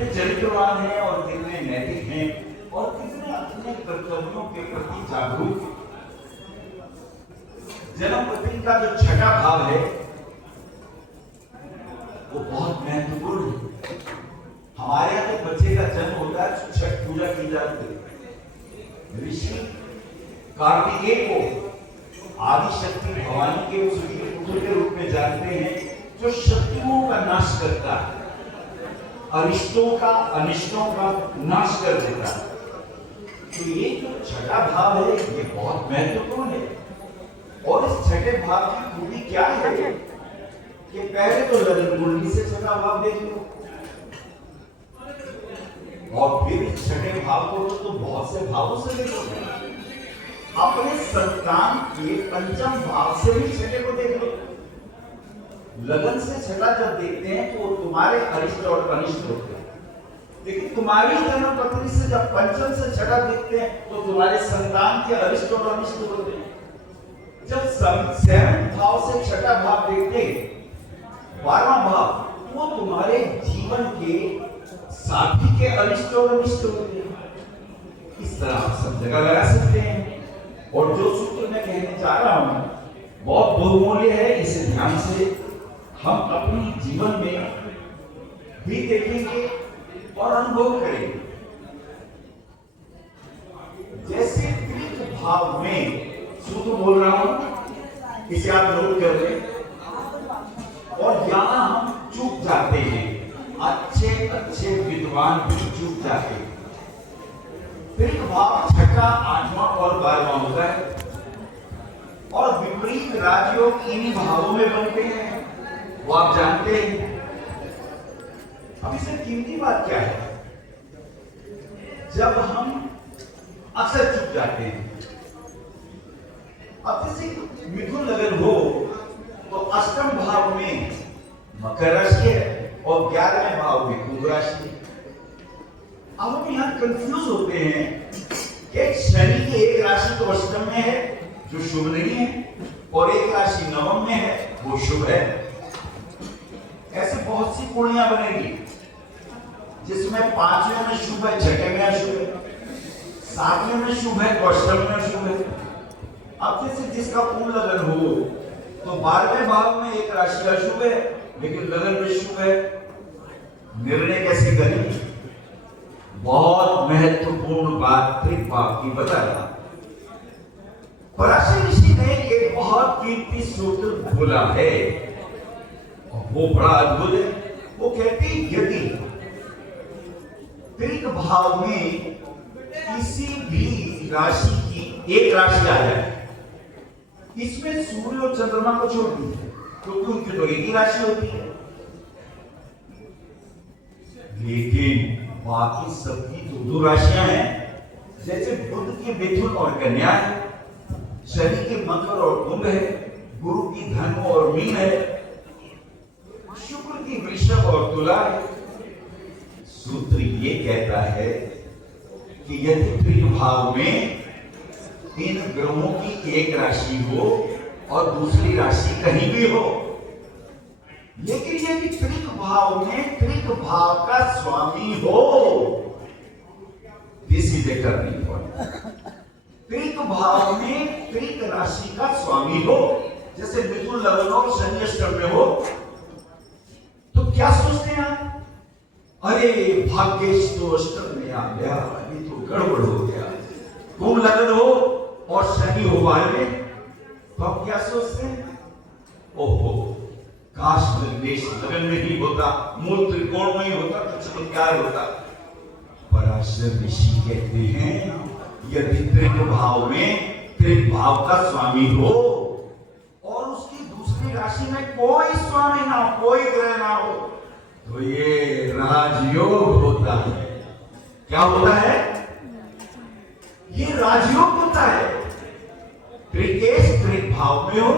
कितने चरित्रवान हैं और कितने नैतिक हैं और कितने अपने कर्तव्यों के प्रति जागरूक। जन्मपति का जो छठा भाव है वो बहुत महत्वपूर्ण है। हमारे यहाँ तो बच्चे का जन्म होता है तो छठ पूजा की जाती है। ऋषि कार्तिकेय को आदि शक्ति भवानी के उसके पुत्र के रूप में जानते हैं, जो शत्रुओं का नाश करता है, अरिष्टों का अनिष्टों का नाश कर देता है। तो ये जो छठा भाव है ये बहुत महत्वपूर्ण है। और इस छठे भाव की खूबी क्या है कि पहले तो लग्न कुंडली से छठा भाव देख लो और फिर इस छठे भाव को तो बहुत से भावों से देखो। अपने संतान के पंचम भाव से भी छठे को देख लो। लगन से छठा जब देखते हैं तो तुम्हारे अरिष्ट और अनिष्ट होते हैं, लेकिन तुम्हारी जन्म पत्नी से जब पंचम से छठा देखते हैं तो तुम्हारे संतान के अरिष्ट और अनिष्ट होते हैं। जब सेवंथ भाव से छठा भाव देखते हैं, 12वां भाव, वो तुम्हारे जीवन के साथी के अनिष्ट और अनिष्ट होते हैं। इस तरह आप सब जगह लगा सकते हैं। और जो सूत्र मैं कहने जा रहा हूं बहुत बहुमूल्य है, इसे ध्यान से हम अपनी जीवन में भी देखेंगे और अनुभव करेंगे। जैसे त्रिक भाव में सूत्र बोल रहा हूं, इसे आप नोट कर लें। और यहां हम चूक जाते हैं, अच्छे अच्छे विद्वान भी चूक जाते हैं। त्रिक भाव छठा, 8वां और 12वां होता है और विपरीत राजयोग इन्हीं भावों में बनते हैं, वो आप जानते हैं। अब इससे कीमती बात क्या है, जब हम अक्सर चूक जाते हैं। अब जैसे मिथुन लगन हो तो अष्टम भाव में मकर राशि है और 11वें भाव में कुंभ राशि है। अब हम यहाँ कंफ्यूज होते हैं कि शनि की एक राशि तो अष्टम में है जो शुभ नहीं है और एक राशि नवम में है वो शुभ है। ऐसे बहुत सी कुंडलियां बनेगी जिसमें 5वें में शुभ है, 6वें में अशुभ है, 7वें में शुभ है तो अष्टम में अशुभ है। अब जैसे जिसका पूर्ण लगन हो तो 12वें भाव में एक राशि अशुभ है लेकिन लगन में शुभ है। निर्णय कैसे करें? बहुत महत्वपूर्ण बात त्रिक भाव की बता रहा। पराशर ऋषि ने एक बहुत कीमती सूत्र बोला है और वो बड़ा अद्भुत है। वो कहते हैं यदि त्रिक भाव में किसी भी राशि की एक राशि आ जाए, इसमें सूर्य और चंद्रमा को छोड़ दीजिए क्योंकि उनकी तो एक ही राशि होती है, लेकिन बाकी सबकी दो राशियां हैं। जैसे बुध की मिथुन और कन्या है, शनि की मकर और कुंभ है, गुरु की धन और मीन है, शुक्र की वृषभ और तुला है। सूत्र ये कहता है कि यदि त्रिक भाव में इन ग्रहों की एक राशि हो और दूसरी राशि कहीं भी हो, लेकिन यदि त्रिक भाव में त्रिक भाव का स्वामी हो, this is a turning point. त्रिक भाव में त्रिक राशि का स्वामी हो, जैसे मिथुन लगन और शनि अष्टम में हो, तो क्या सोचते हैं आप? अरे भाग्येश तो अष्टम में आ गया, ये तो गड़बड़ हो गया। कुंभ लगन हो और शनि हो 12वें, तो आप क्या सोचते हैं? ओहो, काश निर्देश लगन में ही होता, मूल त्रिकोण में ही होता तो चमत्कार होता। पराशर ऋषि कहते हैं यदि त्रिक भाव में त्रिक भाव का स्वामी हो और उसकी दूसरी राशि में कोई स्वामी ना हो, कोई ग्रह ना हो, तो ये राजयोग होता है। क्या होता है? ये राजयोग होता है। त्रिकेश त्रिक भाव में हो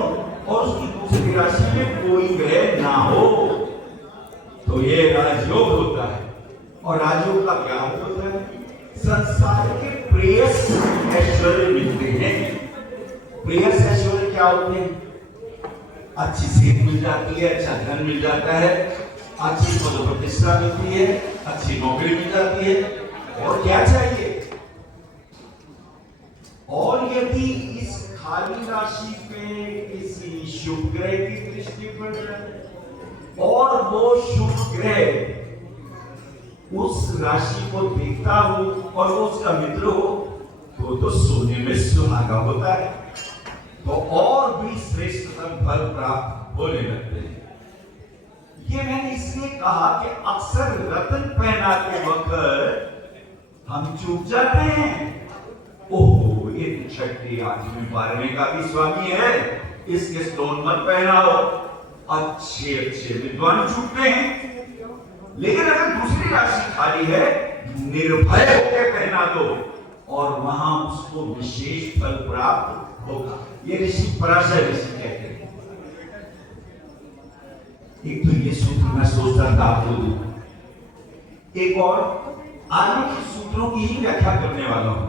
और उसकी दूसरी राशि में कोई ग्रह ना हो, तो ये राजयोग होता है। और राजयोग का क्या होता है? संसार के प्रेयस ऐश्वर्य मिलते हैं। प्रेयस ऐश्वर्य क्या होते हैं? अच्छी सेहत मिल जाती है, अच्छा धन मिल जाता है, अच्छी पद प्रतिष्ठा मिलती है, अच्छी नौकरी मिल जाती है, और क्या चाहिए। और यदि इस खाली राशि पे किसी शुभ ग्रह की दृष्टि पड़ जाए और वो शुभ ग्रह उस राशि को देखता हो और वो उसका मित्र हो, तो सोने में सुहागा होता है, तो और भी श्रेष्ठतम फल प्राप्त होने लगते हैं। ये मैंने इसलिए कहा कि अक्सर रत्न पहनाते वक्त हम चूक जाते हैं। ओहो, ये तो छठी 8वीं 12वीं का भी स्वामी है, इसके स्टोन मत पहनाओ। अच्छे अच्छे विद्वान छूटते हैं। लेकिन अगर दूसरी राशि खाली है, निर्भय होकर पहना दो और वहां उसको विशेष फल प्राप्त होगा। ये ऋषि पराशर ऋषि कहते हैं। एक तो ये सूत्र मैं सोचता था आपको दूं, एक और आगे के सूत्रों की ही व्याख्या करने वाला हूं।